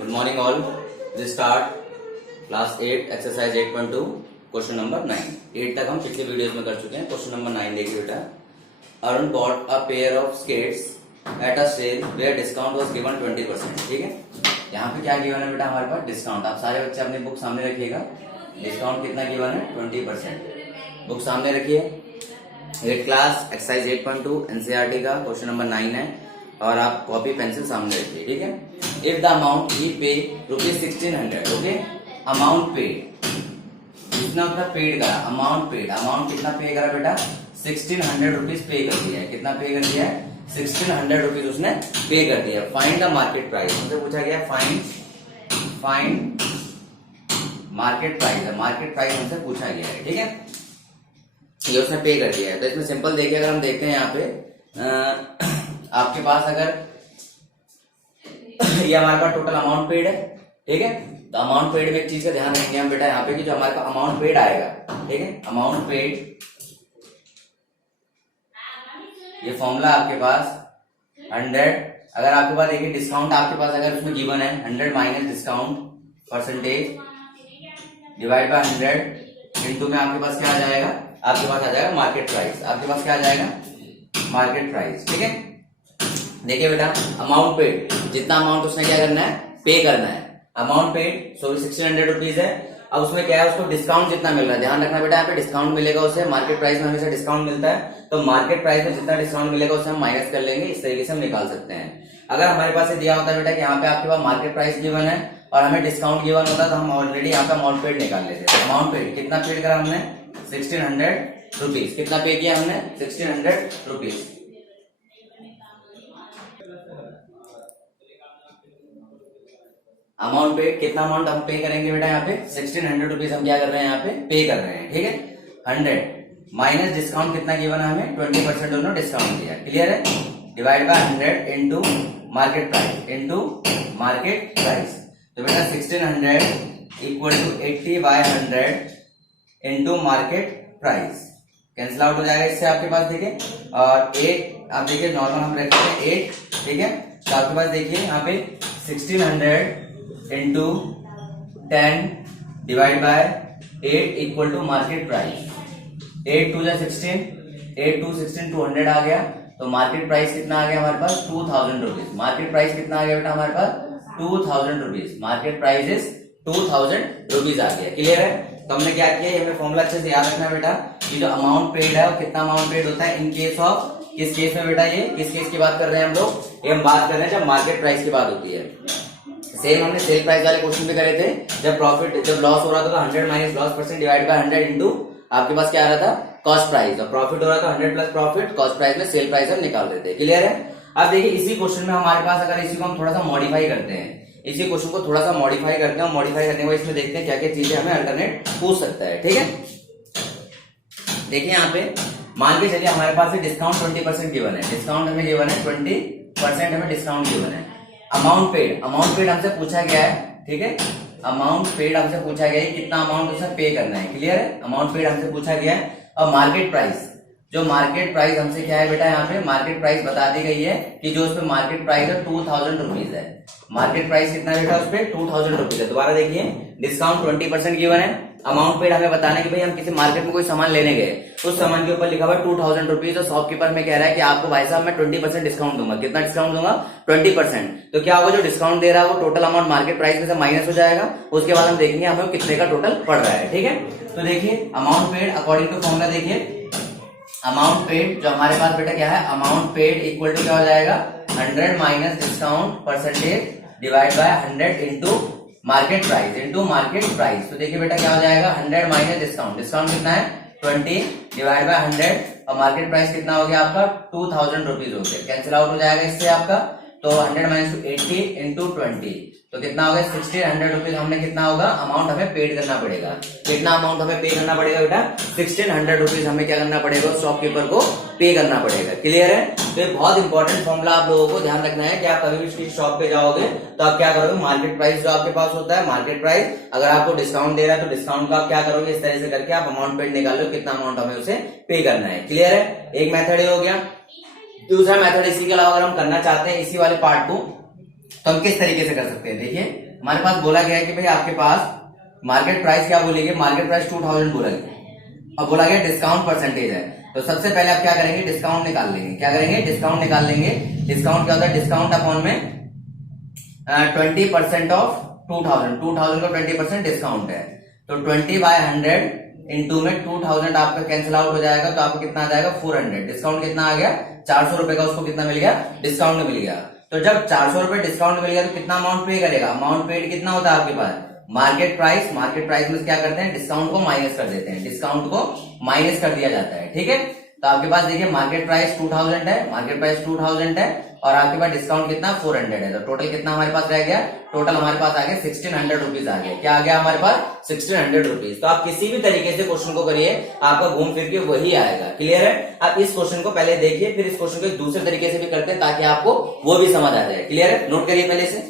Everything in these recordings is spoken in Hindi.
Good morning all. This start class 8 exercise 8.2 question number 9. 8 तक हम पिछले वीडियोस में कर चुके हैं. क्वेश्चन नंबर 9 देखिए बेटा. Arun bought a pair of skates at a sale where discount was given 20%. ठीक है. यहाँ पे क्या गिवन है बेटा हमारे पास डिस्काउंट. आप सारे बच्चे अपने बुक सामने रखिएगा. डिस्काउंट कितना गिवन है 20%. बुक सामने रखिए. 8 क्लास एक्सरसाइज 8.2 एनसीईआरटी का क्वेश्चन नंबर 9 है और आप कॉपी पेंसिल सामने रखिए. ठीक है. इफ द अमाउंट ही पे ₹1600. ओके. अमाउंट पेड कितना होता है पेड का अमाउंट पेड. अमाउंट कितना पे करा बेटा 1600 रुपीज पे कर दिया है. कितना पे कर दिया है 1600 रुपीज उसने पे कर दिया. Find the market price. हमसे पूछा गया find market price. Market price हमसे पूछा गया है. ठीक है. ये उसने पे कर दिया है. तो इसमें सिंपल देखिए अगर हम देखते हैं यहाँ पे आपके पास अगर ये हमारे पास टोटल अमाउंट पेड है. ठीक है. तो अमाउंट पेड में एक चीज का ध्यान रखेंगे हम बेटा यहाँ पे कि जो हमारे पास अमाउंट पेड आएगा. ठीक है. अमाउंट पेड ये फॉर्मूला आपके पास 100. अगर आपके पास देखिए डिस्काउंट आपके पास अगर उसमें गिवन है 100 minus discount percentage divide by 100 into में आपके पास क्या आ जाएगा. आपके पास आ जाएगा मार्केट प्राइस. आपके पास क्या आ जाएगा मार्केट प्राइस. ठीक है. देखिए बेटा अमाउंट पेड जितना अमाउंट उसने क्या करना है पे करना है. अमाउंट पेड 1600 रुपीज है. अब उसमें क्या है उसको डिस्काउंट जितना मिल रहा है ध्यान रखना बेटा यहाँ पे डिस्काउंट मिलेगा उसे. मार्केट प्राइस में हमेशा डिस्काउंट मिलता है तो मार्केट प्राइस में जितना डिस्काउंट मिलेगा उसे हम माइनस कर लेंगे. इस तरीके से हम निकाल सकते हैं. अगर हमारे पास दिया होता है बेटा कि यहाँ पे आपके पास मार्केट प्राइस गिवन है और हमें डिस्काउंट गिवन होता तो हम ऑलरेडी यहाँ पे अमाउंट पेड निकाल लेते. अमाउंट पेड कितना पेड करा हमने 1600 रुपीज. कितना पे किया हमने 1600 रुपीज. अमाउंट पे कितना अमाउंट हम पे करेंगे बेटा यहाँ पे 1600 रुपीज हम क्या कर रहे हैं यहाँ पे पे कर रहे हैं. ठीक है. 100 माइनस डिस्काउंट कितना गिवन है हमें 20% उन्होंने डिस्काउंट दिया. क्लियर है. Divide by 100 into market price. तो बेटा 1600 equal to 80/100 into market price. Cancel out हो जाएगा इससे आपके पास. देखिए और 8 आप देखिए नॉर्मल हम रखते हैं 8. ठीक है. तो आपके पास देखिए यहाँ पे 1600 into 10 divide by 8 equal to market price. 8 2 16 8 2 16 200 आ गया. तो मार्केट प्राइस कितना आ गया हमारे पास 2000 रुपीज. मार्केट प्राइस कितना आ गया बेटा हमारे पास 2000 rupees. Market price is 2000 rupees आ गया. क्लियर है. तो हमने क्या किया हमें फॉर्मूला अच्छे से याद रखना बेटा कि जो अमाउंट पेड है वो कितना अमाउंट पेड होता है इन केस ऑफ किस केस में बेटा ये किस केस की बात कर रहे हैं हम लोग. ये हम बात कर रहे हैं जब मार्केट प्राइस की बात होती है. सेम हमने सेल प्राइस वाले क्वेश्चन भी करे थे. जब लॉस हो रहा था तो 100 minus loss percent divide by 100 into आपके पास क्या आ रहा था कॉस्ट प्राइस. और प्रॉफिट हो रहा था 100 प्लस प्रॉफिट कॉस्ट प्राइस में सेल प्राइस हम निकाल देते हैं. क्लियर है. अब देखिए इसी क्वेश्चन में हमारे पास अगर इसी को हम थोड़ा सा मॉडिफाई करते हैं इसी क्वेश्चन को थोड़ा सा मॉडिफाई करते हैं. मॉडिफाई करने के बाद इसमें देखते हैं क्या क्या चीजें हमें अल्टरनेट पूछ सकता है. ठीक है. देखिए यहाँ पे मान के चलिए हमारे पास डिस्काउंट 20% गिवन है. डिस्काउंट हमें गिवन है 20% हमें डिस्काउंट गिवन है. अमाउंट पेड हमसे पूछा गया है. ठीक है. अमाउंट पेड हमसे पूछा गया है कितना अमाउंट उसे पे करना है. क्लियर है. अमाउंट पेड हमसे पूछा गया है. और मार्केट प्राइस जो मार्केट प्राइस हमसे क्या है बेटा यहाँ पे मार्केट प्राइस बता दी गई है कि जो उसपे मार्केट प्राइस है 2000 रुपीज है. मार्केट प्राइस कितना बेटा उस पे 2000 रुपीज है. दोबारा देखिए डिस्काउंट 20% गिवन है. अमाउंट पेड हमें बताने की भाई हम किसी मार्केट में कोई सामान लेने गए उस सामान के ऊपर लिखा हुआ 2000 रुपीज. और शॉपकीपर में कह रहा है कि आपको भाई साहब मैं 20% डिस्काउंट दूंगा. कितना डिस्काउंट दूंगा 20%. तो क्या होगा जो डिस्काउंट दे रहा है वो टोटल अमाउंट मार्केट प्राइस में से माइनस हो जाएगा. उसके बाद हम देखेंगे हमें कितने का टोटल पड़ रहा है. ठीक है. तो देखिए amount paid according to formula देखिए अमाउंट पेड जो हमारे पास बेटा क्या है अमाउंट पेड इक्वल टू क्या हो जाएगा 100 minus discount percentage divide by 100 into market price. तो देखिए बेटा क्या हो जाएगा 100 माइनस डिस्काउंट कितना है 20 डिवाइड बाय 100 और मार्केट प्राइस कितना हो गया आपका 2000 रुपीज हो गया. कैंसिल आउट हो जाएगा इससे आपका. तो 100 माइनस 80 इंटू 20 तो कितना होगा 1600 रुपीज. हमने कितना होगा अमाउंट हमें पेड करना पड़ेगा. कितना अमाउंट हमें पे करना पड़ेगा बेटा 1600 रुपीज हमें क्या करना पड़ेगा शॉपकीपर को पे करना पड़ेगा. क्लियर है. तो ये बहुत इंपॉर्टेंट फॉर्मूला आप लोगों को ध्यान रखना है कि आप कभी भी किसी शॉप पे जाओगे तो आप क्या करोगे मार्केट प्राइस जो आपके पास होता है मार्केट प्राइस अगर आपको डिस्काउंट दे रहा है तो डिस्काउंट का आप क्या करोगे इस तरह से करके आप अमाउंट पेड निकाल लो कितना अमाउंट हमें उसे पे करना है. क्लियर है. एक मेथड हो गया. दूसरा मेथड इसी के अलावा अगर हम करना चाहते हैं इसी वाले पार्ट को तो हम किस तरीके से कर सकते हैं. देखिए हमारे पास बोला गया है कि भाई आपके पास मार्केट प्राइस क्या बोलेंगे, मार्केट प्राइस 2000 बोला गया। अब बोला गया डिस्काउंट परसेंटेज है, तो सबसे पहले आप क्या करेंगे, डिस्काउंट निकाल लेंगे। क्या करेंगे, डिस्काउंट निकाल लेंगे। डिस्काउंट क्या होता है, डिस्काउंट अपॉन में 20% ऑफ 2000 का 20% डिस्काउंट है, तो 20/100 इंटू में 2000 आपका कैंसिल आउट हो जाएगा, तो आपको कितना आ जाएगा 400। डिस्काउंट कितना आ गया, 400 रुपए का उसको कितना मिल गया, डिस्काउंट मिल गया। तो जब 400 रुपए डिस्काउंट मिल गया तो कितना अमाउंट पे करेगा, अमाउंट पेड कितना होता है आपके पास, मार्केट प्राइस। मार्केट प्राइस में क्या करते हैं, डिस्काउंट को माइनस कर देते हैं, डिस्काउंट को माइनस कर दिया जाता है। ठीक है, तो आपके पास देखिए मार्केट प्राइस 2000 है, मार्केट प्राइस 2000 है और आपके पास डिस्काउंट कितना 400 है, तो टोटल कितना हमारे पास रह गया, टोटल हमारे पास आ गया 1600 रुपीज आ गया। क्या आ गया हमारे पास 1600 रुपीज। तो आप किसी भी तरीके से क्वेश्चन को करिए, आपका घूम फिर के वही आएगा। क्लियर है, आप इस क्वेश्चन को पहले देखिए, फिर इस क्वेश्चन को एक दूसरे तरीके से भी करते हैं ताकि आपको वो भी समझ आ जाए। क्लियर है, नोट करिए पहले से।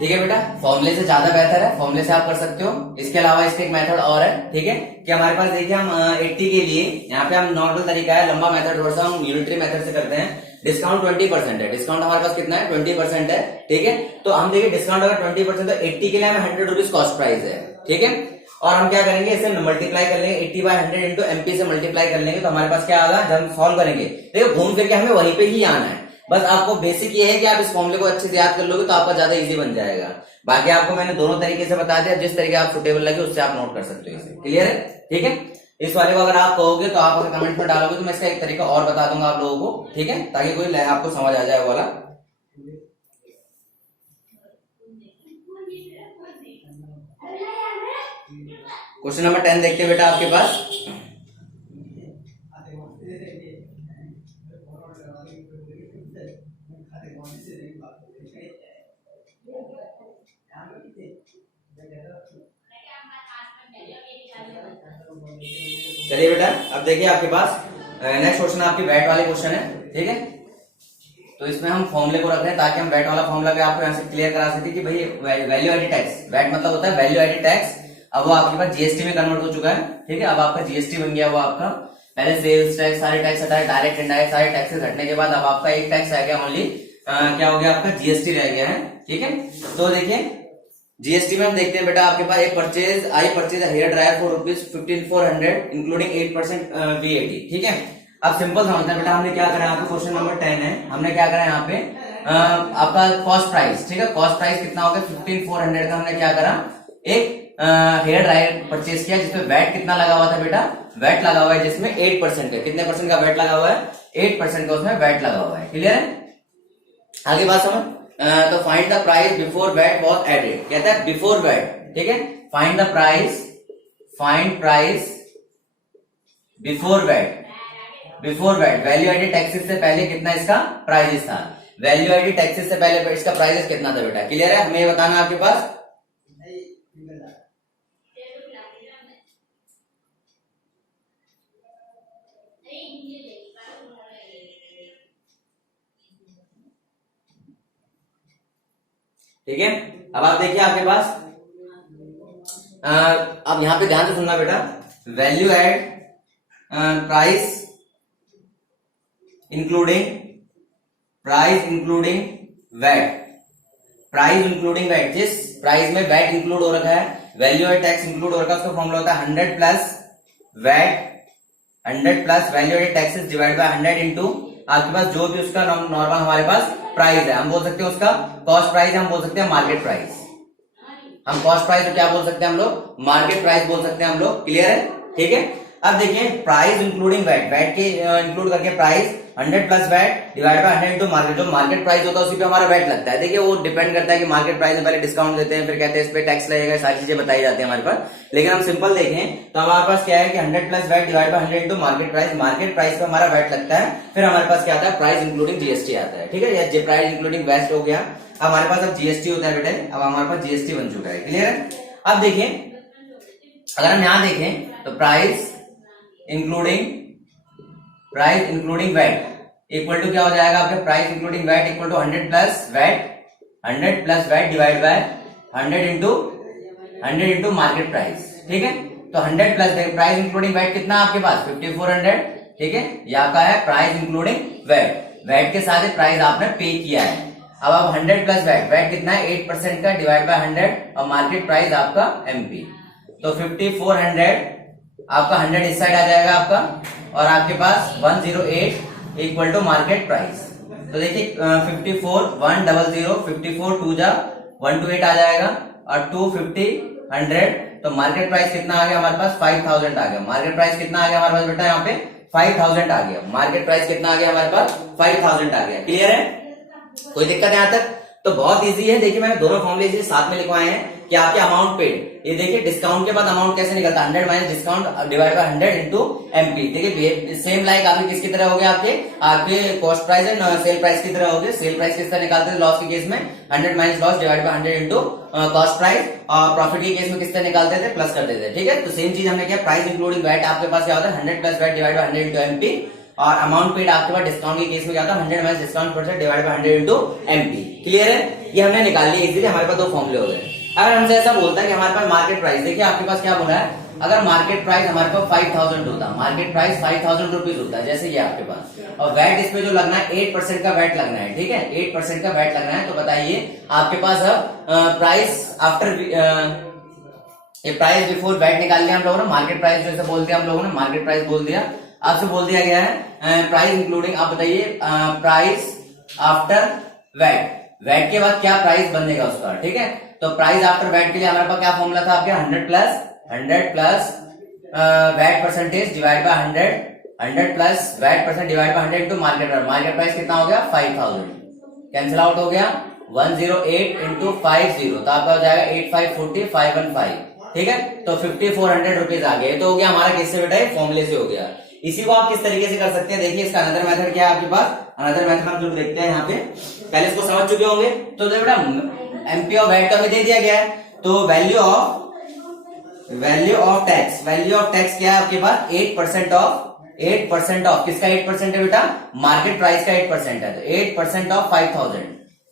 ठीक है बेटा, फॉर्मूले से ज्यादा बेहतर है, फॉर्मूले से आप कर सकते हो। इसके अलावा इसका एक मेथड और है, ठीक है, कि हमारे पास देखिए हम 80 के लिए यहाँ पे हम नॉर्मल तरीका है, लंबा मेथड थोड़ा सा हम यूनिटरी मेथड से करते हैं। डिस्काउंट 20% है, डिस्काउंट हमारे पास कितना है 20% है। ठीक है, तो हम देखिए डिस्काउंट अगर 20% तो 80 के लिए हमें 100 रुपीज कॉस्ट प्राइस है। ठीक है, और हम क्या करेंगे, इसे मल्टीप्लाई कर लेंगे 80/100 इंटू एमपी से मल्टीप्लाई कर लेंगे, तो हमारे पास क्या आएगा, जब हम सॉल्व करेंगे देखो घूम फिर के हमें वहीं पे ही आना है। बस आपको बेसिक ये है कि आप इस फॉर्मूले को अच्छे से याद कर लोगे तो आपका ज्यादा इजी बन जाएगा। बाकी आपको मैंने दोनों तरीके से बता दिया, जिस तरीके आप सुटेबल लगे उससे आप नोट कर सकते हो इसे। क्लियर है, ठीक है। इस वाले को अगर आप कहोगे तो आप अगर कमेंट में डालोगे तो मैं इसका एक तरीका और बता दूंगा आप लोगों को, ठीक है, ताकि कोई आपको समझ आ जाए वाला। क्वेश्चन नंबर 10 देखते हैं बेटा आपके पास। चलिए बेटा, अब देखिए आपके पास नेक्स्ट क्वेश्चन आपके वैट वाले क्वेश्चन है, ठीक है। तो इसमें हम फॉर्मूले को रख रहे हैं ताकि हम वैट वाला फॉर्मूला भी आपको यहाँ से क्लियर करा सके कि भाई वैल्यू एडेड टैक्स, वैट मतलब होता है वैल्यू एडेड टैक्स। अब वो आपके पास जीएसटी में कन्वर्ट हो चुका है, ठीक है। अब आपका जीएसटी बन गया वो आपका, पहले सेल्स टैक्स सारे टैक्स हटाए, डायरेक्ट इनडायरेक्ट सारे टैक्सेस हटने के बाद अब आपका एक टैक्स रह गया ओनली, क्या हो गया आपका जीएसटी रह गया है, ठीक है। तो देखिए जीएसटी में हम देखते हैं बेटा आपके पास एक purchase, I purchase hair dryer for ₹15,400 including 8% VAT, ठीक है। अब सिंपल समझना बेटा, हमने क्या करा यहाँ पे, क्वेश्चन नंबर 10 है, हमने क्या करा यहाँ पे आपका कॉस्ट प्राइस, ठीक है। कॉस्ट प्राइस कितना होगा 15,400 का, हमने क्या करा एक हेयर ड्रायर परचेज किया जिसमें वैट कितना लगा हुआ था बेटा, वैट लगा हुआ है जिसमें 8% है, कितने परसेंट का वैट लगा हुआ है, 8% का उसमें वैट लगा हुआ है। क्लियर है, आगे बात समझ। तो find the price before VAT was added, कहता है बिफोर वैट, ठीक है। Find the price, find price before VAT, before VAT value added taxes से पहले कितना इसका प्राइस था, वैल्यू एडेड टैक्सेस से पहले इसका प्राइस कितना था बेटा। क्लियर है, हमें बताना आपके पास। ठीक है, अब आप देखिए आपके पास अब यहां पे ध्यान से सुनना बेटा, value add price including, price including VAT, price including VAT, जिस प्राइस में वैट इंक्लूड हो रखा है, वैल्यू एड टैक्स इंक्लूड हो रखा है, उसका फॉर्मूला होता है 100 plus VAT, 100 plus value added taxes divide by 100 into आपके पास जो भी उसका नॉर्मल हमारे पास प्राइस है, हम बोल सकते हैं उसका कॉस्ट प्राइस, हम बोल सकते हैं मार्केट प्राइस। हम कॉस्ट प्राइस तो क्या बोल सकते हैं हम लोग, मार्केट प्राइस बोल सकते हैं हम लोग। क्लियर है, ठीक है। अब देखिए प्राइस इंक्लूडिंग वैट, वैट के इंक्लूड करके price 100 plus VAT divide by 100 into market, जो मार्केट प्राइस होता है उसी पे हमारा वैट लगता है। देखिए वो डिपेंड करता है कि मार्केट प्राइस में पहले डिस्काउंट देते हैं, फिर कहते हैं इस पे टैक्स लगेगा, सारी चीजें बताई जाती है हमारे पास। लेकिन हम सिंपल देखें तो हमारे पास क्या है कि 100 plus VAT divide by 100 into market price, market price पे हमारा वैट लगता है, फिर हमारे पास क्या आता है प्राइस इंक्लूडिंग जीएसटी आता है, ठीक है। ये प्राइस इंक्लूडिंग वैट हो गया, अब हमारे पास अब जीएसटी होता है बेटे, अब हमारे पास जीएसटी बन चुका है। क्लियर है, अब देखिए अगर हम यहां देखें तो price including VAT equal to क्या हो जाएगा आपके, price including VAT equal to 100 plus VAT, 100 plus VAT divide by 100 into market price, ठीक है। तो 100 प्लस प्राइस इंक्लूडिंग वैट कितना आपके पास 5400, ठीक है, ये आपका है प्राइस इंक्लूडिंग वैट, वैट के साथ प्राइस आपने पे किया है। अब आप 100 प्लस वैट, वैट कितना है 8% का, डिवाइड बाय 100 और मार्केट प्राइस आपका एमपी, तो 5400 आपका 100 इस साइड आ जाएगा आपका, और आपके पास 108 इक्वल टू मार्केट प्राइस। तो देखिए 54 100 54 2 जा 128 आ जाएगा, और 250 100, तो मार्केट प्राइस कितना आ गया हमारे पास 5000 आ गया। मार्केट प्राइस कितना आ गया हमारे पास बेटा यहाँ पे 5000 आ गया। मार्केट प्राइस कितना आ गया हमारे पास 5000 आ गया। क्लियर है, कोई दिक्कत है यहाँ तक? तो बहुत इजी है। देखिए मैंने दोनों फॉर्मूले साथ में लिखवाए हैं कि आपके अमाउंट पेड, ये देखिए डिस्काउंट के बाद अमाउंट कैसे निकलता है 100 minus discount divide by 100 into MP. ठीक है, सेम लाइक आपके किसकी तरह हो गया, आपके cost price and sale price की तरह हो गया। सेल प्राइस किस तरह निकालते थे लॉस के केस में 100 minus loss divide by 100 into cost price, और प्रॉफिट के केस में किस तरह निकालते थे प्लस करते थे। ठीक है, तो सेम चीज हमने किया, प्राइस इंक्लूडिंग वैट आपके पास क्या होता है 100 plus VAT divide by 100 into MP, और अमाउंट पेड आपके पास डिस्काउंट के केस में क्या होता है 100 minus discount percent divide by 100 into MP. Clear है, ये हमने निकाल लिया इजीली, हमारे पास दो फॉर्मूले हो गए। अगर हमसे ऐसा बोलता है कि हमारे पास मार्केट प्राइस, देखिए आपके पास क्या बोला है, अगर मार्केट प्राइस हमारे पास 5000 होता, मार्केट प्राइस 5000 रुपीज होता है जैसे ये आपके पास, और वैट इसमें जो लगना है 8% का वैट लगना है। ठीक है, 8% का वैट लगना है। तो बताइए आपके पास अब प्राइस आफ्टर ये प्राइस बिफोर वैट निकाल लिया हम लोगों ने, मार्केट प्राइस जैसे बोल दिया हम लोगों ने, मार्केट प्राइस बोल दिया, आपसे बोल दिया गया है प्राइस इंक्लूडिंग, आप बताइए प्राइस आफ्टर वैट, वैट के बाद क्या प्राइस बनेगा उसका। ठीक है, तो प्राइस आफ्टर वैट के लिए हमारे पास क्या फॉर्मूला था आपके 100 plus VAT percentage divide by 100 plus VAT percent divide by 100 into market price. Market price कितना हो गया 5000, कैंसिल आउट हो गया 108 इंटू 50, तो आपका हो जाएगा 8540 515। ठीक है, तो 5400 रुपीज आ गए। तो हो गया हमारा किससे बेटा, फॉर्मूले से हो गया। इसी को आप किस तरीके से कर सकते हैं, देखिए इसका अनदर मेथड क्या है आपके पास, अनदर मेथड हम जो देखते हैं यहाँ पे, पहले इसको समझ चुके होंगे। तो बेटा एमपी और वैट का भी दे दिया गया है, तो value of tax, value of tax क्या है आपके पास 8% ऑफ किसका 8% है बेटा, मार्केट प्राइस का 8% है, तो 8% ऑफ 5000,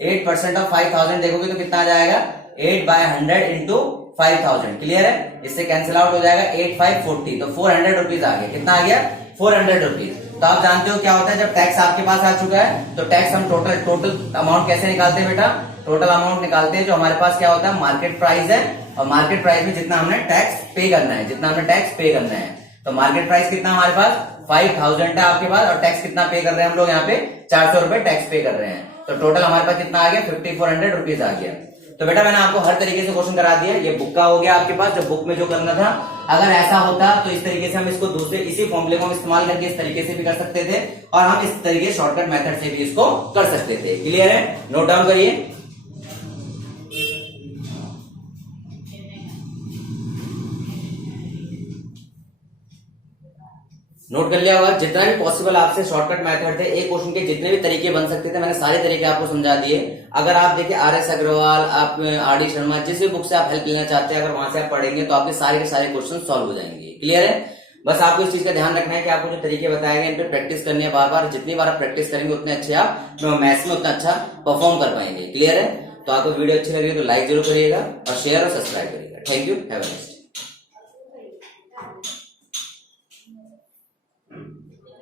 8% ऑफ 5000 देखोगे तो कितना आ जाएगा 8 बाय 100 इंटू 5000। क्लियर है, इससे कैंसिल आउट हो जाएगा 8540, तो 400 रुपीज आ गया। कितना आ गया 400 रुपीज। तो आप जानते हो क्या होता है जब टैक्स आपके पास आ चुका है, तो टैक्स हम टोटल अमाउंट कैसे निकालते हैं बेटा, टोटल अमाउंट निकालते हैं जो हमारे पास क्या होता है मार्केट प्राइस है, और मार्केट प्राइस में जितना हमने टैक्स पे करना है, जितना हमने टैक्स पे करना है। तो मार्केट प्राइस कितना हमारे पास 5000 है आपके पास, और टैक्स कितना पे कर रहे हैं हम लोग यहाँ पे 400 रुपए टैक्स पे कर रहे हैं। तो टोटल हमारे पास कितना आ गया 5400 रुपीज आ गया। तो बेटा मैंने आपको हर तरीके से क्वेश्चन करा दिया, ये बुक का हो गया आपके पास, जो बुक में जो करना था। अगर ऐसा होता तो इस तरीके से हम इसको दूसरे इसी फॉर्मूले को हम इस्तेमाल करके इस तरीके से भी कर सकते थे, और हम इस तरीके शॉर्टकट मेथड से भी इसको कर सकते थे। क्लियर है, नोट डाउन करिए। नोट कर लिया होगा, जितना भी पॉसिबल आपसे शॉर्टकट मेथड थे, एक क्वेश्चन के जितने भी तरीके बन सकते थे मैंने सारे तरीके आपको समझा दिए। अगर आप देखिए RS अग्रवाल, आप RD शर्मा, जिस भी बुक से आप हेल्प लेना चाहते हैं, अगर वहां से आप पढ़ेंगे तो आपके सारे के सारे क्वेश्चन सॉल्व हो जाएंगे। क्लियर है, बस आपको इस चीज का ध्यान रखना है कि आपको जो तरीके बताए गए इन पे प्रैक्टिस करनी है बार बार। जितनी बार आप प्रैक्टिस करेंगे उतने अच्छे आप मैथ्स में उतना अच्छा परफॉर्म कर पाएंगे। क्लियर है, तो आपको वीडियो अच्छी लगी तो लाइक जरूर करिएगा और शेयर और सब्सक्राइब करिएगा। Thank you, have a nice day.